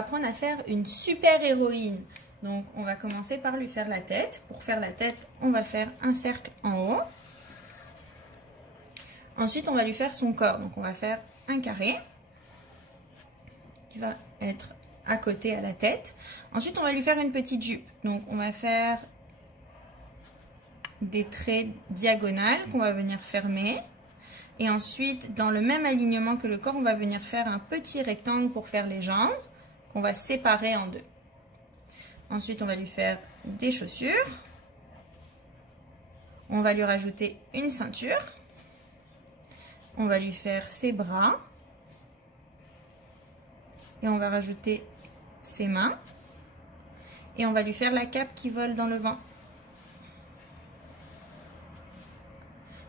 apprendre à faire une super héroïne. Donc, on va commencer par lui faire la tête. Pour faire la tête, on va faire un cercle en haut. Ensuite, on va lui faire son corps. Donc, on va faire un carré qui va être à côté à la tête. Ensuite, on va lui faire une petite jupe. Donc, on va faire des traits diagonales qu'on va venir fermer. Et ensuite, dans le même alignement que le corps, on va venir faire un petit rectangle pour faire les jambes qu'on va séparer en deux. Ensuite, on va lui faire des chaussures. On va lui rajouter une ceinture. On va lui faire ses bras. Et on va rajouter ses mains. Et on va lui faire la cape qui vole dans le vent.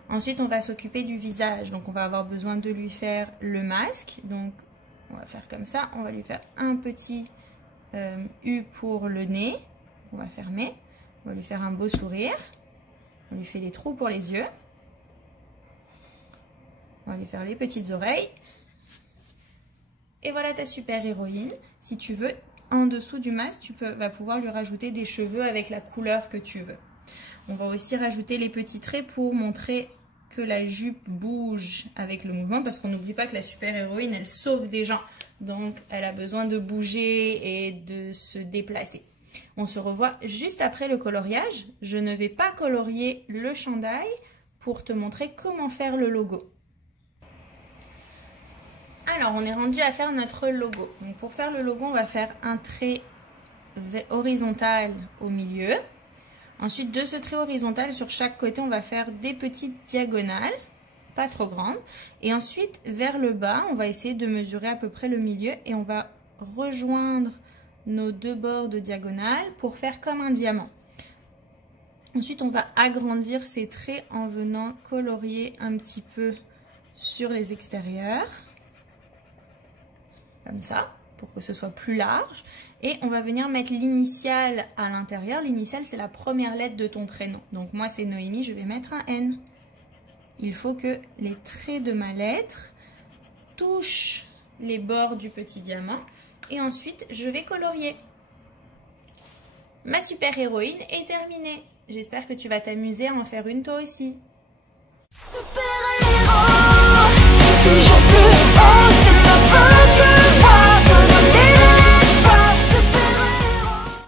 Ensuite, on va s'occuper du visage. Donc, on va avoir besoin de lui faire le masque. Donc, on va faire comme ça. On va lui faire un petit U pour le nez. On va fermer. On va lui faire un beau sourire. On lui fait des trous pour les yeux. On va lui faire les petites oreilles. Et voilà ta super héroïne. Si tu veux, en dessous du masque, tu vas pouvoir lui rajouter des cheveux avec la couleur que tu veux. On va aussi rajouter les petits traits pour montrer que la jupe bouge avec le mouvement, parce qu'on n'oublie pas que la super héroïne, elle sauve des gens. Donc, elle a besoin de bouger et de se déplacer. On se revoit juste après le coloriage. Je ne vais pas colorier le chandail pour te montrer comment faire le logo. Alors, on est rendu à faire notre logo. Donc, pour faire le logo, on va faire un trait horizontal au milieu. Ensuite, de ce trait horizontal, sur chaque côté, on va faire des petites diagonales, pas trop grandes. Et ensuite, vers le bas, on va essayer de mesurer à peu près le milieu et on va rejoindre nos deux bords de diagonale pour faire comme un diamant. Ensuite, on va agrandir ces traits en venant colorier un petit peu sur les extérieurs, comme ça, pour que ce soit plus large. Et on va venir mettre l'initiale à l'intérieur. L'initiale, c'est la première lettre de ton prénom. Donc moi, c'est Noémie, je vais mettre un N. Il faut que les traits de ma lettre touchent les bords du petit diamant. Et ensuite, je vais colorier. Ma super héroïne est terminée. J'espère que tu vas t'amuser à en faire une toi aussi.